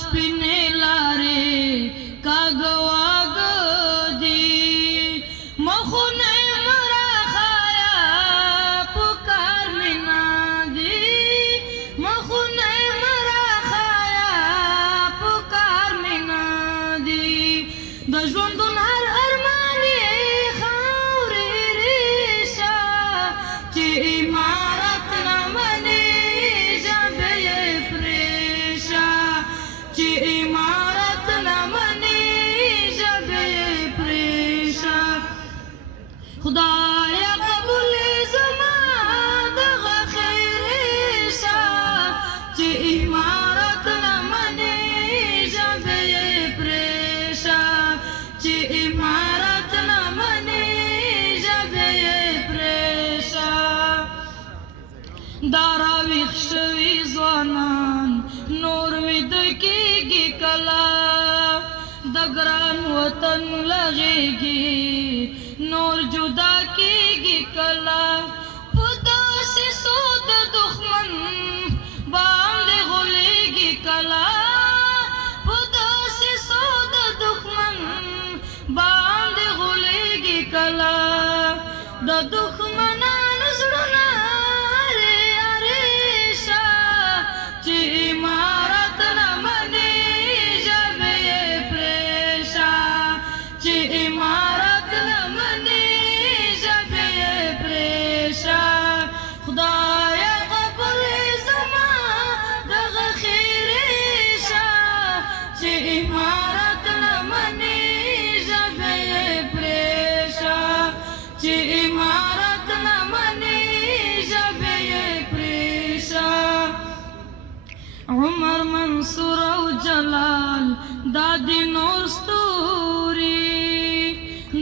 سپینې لارې کاږواږ دي مخونه یې مه راښایه په کار مې نه دي مخونه یې مه راښایه په کار مې نه دي د ژوندون هر ارمان یې خاورې ریشه چې عمارت نه منې ژبې یې پرېشه چې عمارت نه منې ژبې یې پرېشه خدایه قبول زما دغه خیریشه چې عمارت نه منې ژبې یې پرېشه چې عمارت نه منې ژبې یې پرېشه دا راویښ شوي ځوانان نور ویده کېږي کله د ګران وطن له غېږې نور جدا کېږي کله په دسیسو د دښمن باندې غولېږي کله په دسیسو د دښمن باندې غولېږي کله د دښمنانو زړونه چې عمارت نه منې ژبې یې پرېشه چې عمارت نه منې ژبې یې پرېشه خدایه قبول زما دغه خیریشه چې عمارت نه منې ژبې یې پرېشه چې عمارت نه منې ژبې یې پرېشه عمر منصور او جلال دا دی نور ستوري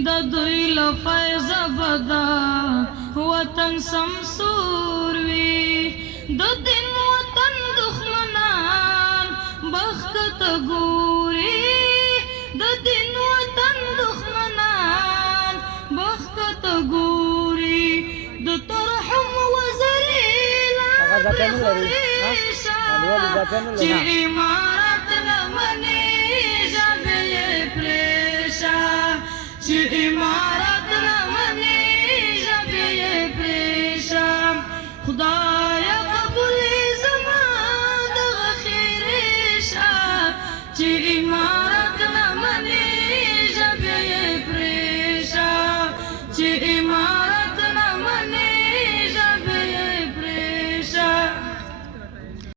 د دوی له فیضه به دا وطن سمسور وي د دین وطن دښمنان بښکته ګوري د دین وطن دښمنان بښکته ګوري د ترحم وزرې لاندې چې عمارت نه منې ژبې یې پرېشه چې عمارت